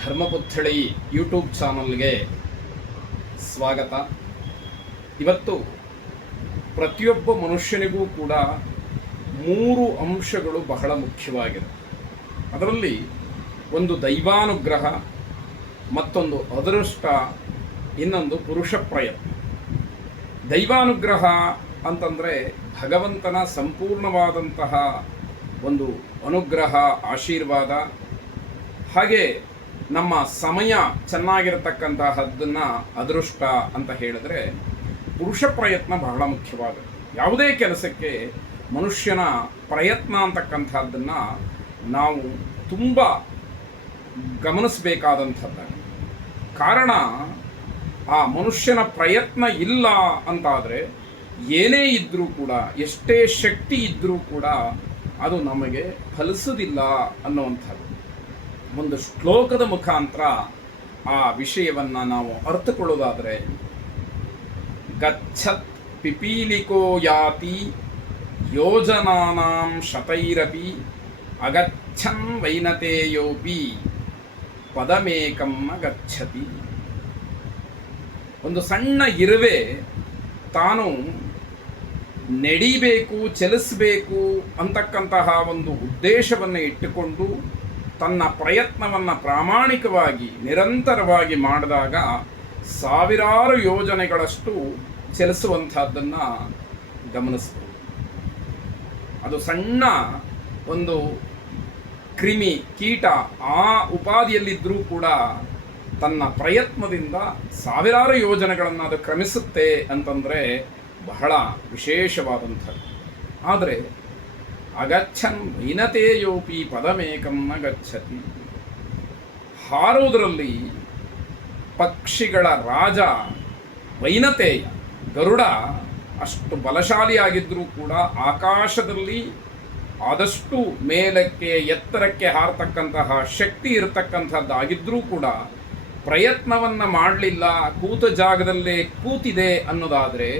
ಧರ್ಮಪುತ್ಥಳಿ YouTube ಚಾನಲ್ಗೆ ಸ್ವಾಗತ. ಇವತ್ತು ಪ್ರತಿಯೊಬ್ಬ ಮನುಷ್ಯನಿಗೂ ಕೂಡ ಮೂರು ಅಂಶಗಳು ಬಹಳ ಮುಖ್ಯವಾಗಿದೆ ಅದರಲ್ಲಿ ಒಂದು ದೈವಾನುಗ್ರಹ, ಮತ್ತೊಂದು ಅದೃಷ್ಟ, ಇನ್ನೊಂದು ಪುರುಷ ಪ್ರಯತ್ನ. ದೈವಾನುಗ್ರಹ ಅಂತಂದರೆ ಭಗವಂತನ ಸಂಪೂರ್ಣವಾದಂತಹ ಒಂದು ಅನುಗ್ರಹ, ಆಶೀರ್ವಾದ, ಹಾಗೆ ನಮ್ಮ ಸಮಯ ಚೆನ್ನಾಗಿರತಕ್ಕಂತಹದ್ದನ್ನು ಅದೃಷ್ಟ ಅಂತ ಹೇಳಿದ್ರೆ ಪುರುಷ ಪ್ರಯತ್ನ ಬಹಳ ಮುಖ್ಯವಾದದ್ದು ಯಾವುದೇ ಕೆಲಸಕ್ಕೆ ಮನುಷ್ಯನ ಪ್ರಯತ್ನ ಅಂತಕ್ಕಂಥದ್ದನ್ನು ನಾವು ತುಂಬ ಗಮನಿಸಬೇಕಾದಂಥದ್ದಾಗಿದೆ ಕಾರಣ, ಆ ಮನುಷ್ಯನ ಪ್ರಯತ್ನ ಇಲ್ಲ ಅಂತಾದರೆ ಏನೇ ಇದ್ದರೂ ಕೂಡ, ಎಷ್ಟೇ ಶಕ್ತಿ ಇದ್ದರೂ ಕೂಡ ಅದು ನಮಗೆ ಫಲಿಸೋದಿಲ್ಲ ಅನ್ನುವಂಥದ್ದು. ಒಂದು ಶ್ಲೋಕದ ಮುಖಾಂತರ ಆ ವಿಷಯವನ್ನು ನಾವು ಅರ್ಥಕೊಳ್ಳೋದಾದರೆ ಗಚ್ಚತ್ ಪಿಪೀಲಿಕೋ ಯಾತಿ ಯೋಜನಾನಾಂ ಶತೈರಪಿ ಅಗಚ್ಛನ್ ವೈನತೆಯೋಪಿ ಪದಮೇಕಂ ಗಚ್ಚತಿ ಒಂದು ಸಣ್ಣ ಇರುವೆ ತಾನು ನಡಿಬೇಕು, ಚಲಿಸಬೇಕು ಅಂತಕ್ಕಂತಹ ಒಂದು ಉದ್ದೇಶವನ್ನು ಇಟ್ಟುಕೊಂಡು ತನ್ನ ಪ್ರಯತ್ನವನ್ನು ಪ್ರಾಮಾಣಿಕವಾಗಿ, ನಿರಂತರವಾಗಿ ಮಾಡಿದಾಗ ಸಾವಿರಾರು ಯೋಜನೆಗಳಷ್ಟು ಚಲಿಸುವಂಥದ್ದನ್ನು ಗಮನಿಸ್ಬೋದು ಅದು ಸಣ್ಣ ಒಂದು ಕ್ರಿಮಿ ಕೀಟ ಆ ಉಪಾಧಿಯಲ್ಲಿದ್ದರೂ ಕೂಡ ತನ್ನ ಪ್ರಯತ್ನದಿಂದ ಸಾವಿರಾರು ಯೋಜನೆಗಳನ್ನು ಅದು ಕ್ರಮಿಸುತ್ತೆ ಅಂತಂದರೆ ಬಹಳ ವಿಶೇಷವಾದಂಥದ್ದು. ಆದರೆ ಅಗಚ್ಚನ್ ವೈನತೆಯೋಪಿ ಪದಮೇಕಂ ಗಚ್ಚತಿ ಹಾರುವುದರಲ್ಲಿ ಪಕ್ಷಿಗಳ ರಾಜ ವೈನತೆಯ ಗರುಡ ಅಷ್ಟು ಬಲಶಾಲಿಯಾಗಿದ್ದರೂ ಕೂಡ ಆಕಾಶದಲ್ಲಿ ಆದಷ್ಟು ಮೇಲಕ್ಕೆ ಎತ್ತರಕ್ಕೆ ಹಾರತಕ್ಕಂತಹ ಶಕ್ತಿ ಇರತಕ್ಕಂಥದ್ದಾಗಿದ್ದರೂ ಕೂಡ ಪ್ರಯತ್ನವನ್ನು ಮಾಡಲಿಲ್ಲ, ಕೂತ ಜಾಗದಲ್ಲೇ ಕೂತಿದೆ ಅನ್ನೋದಾದರೆ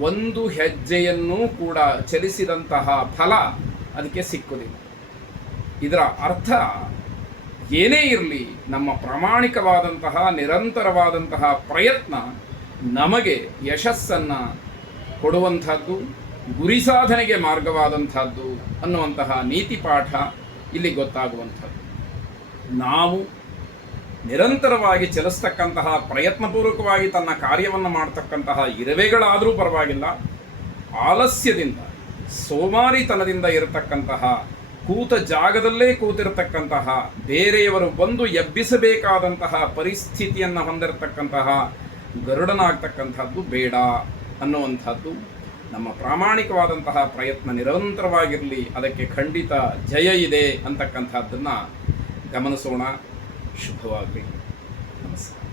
ಒಂದು ಹೆಜ್ಜೆಯನ್ನೂ ಕೂಡ ಚಲಿಸಿದಂತಹ ಫಲ ಅದಕ್ಕೆ ಸಿಕ್ಕುವುದಿಲ್ಲ ಇದರ ಅರ್ಥ ಏನೇ ಇರಲಿ, ನಮ್ಮ ಪ್ರಾಮಾಣಿಕವಾದಂತಹ, ನಿರಂತರವಾದಂತಹ ಪ್ರಯತ್ನ ನಮಗೆ ಯಶಸ್ಸನ್ನು ಕೊಡುವಂಥದ್ದು, ಗುರಿ ಸಾಧನೆಗೆ ಮಾರ್ಗವಾದಂಥದ್ದು ಅನ್ನುವಂತಹ ನೀತಿ ಪಾಠ ಇಲ್ಲಿ ಗೊತ್ತಾಗುವಂಥದ್ದು. ನಾವು ನಿರಂತರವಾಗಿ ಚಲಿಸ್ತಕ್ಕಂತಹ ಪ್ರಯತ್ನಪೂರ್ವಕವಾಗಿ ತನ್ನ ಕಾರ್ಯವನ್ನು ಮಾಡ್ತಕ್ಕಂತಹ ಇರವೆಗಳಾದರೂ ಪರವಾಗಿಲ್ಲ, ಆಲಸ್ಯದಿಂದ, ಸೋಮಾರಿತನದಿಂದ ಇರತಕ್ಕಂತಹ, ಕೂತ ಜಾಗದಲ್ಲೇ ಕೂತಿರತಕ್ಕಂತಹ, ಬೇರೆಯವರು ಬಂದು ಎಬ್ಬಿಸಬೇಕಾದಂತಹ ಪರಿಸ್ಥಿತಿಯನ್ನು ಹೊಂದಿರತಕ್ಕಂತಹ, ಗರುಡನಾಗ್ತಕ್ಕಂಥದ್ದು ಬೇಡ ಅನ್ನುವಂಥದ್ದು ನಮ್ಮ ಪ್ರಾಮಾಣಿಕವಾದಂತಹ ಪ್ರಯತ್ನ ನಿರಂತರವಾಗಿರಲಿ, ಅದಕ್ಕೆ ಖಂಡಿತ ಜಯ ಇದೆ ಅಂತಕ್ಕಂಥದ್ದನ್ನು ಗಮನಿಸೋಣ. ಶುಭವಾಗಲಿ ನಮಸ್ಕಾರ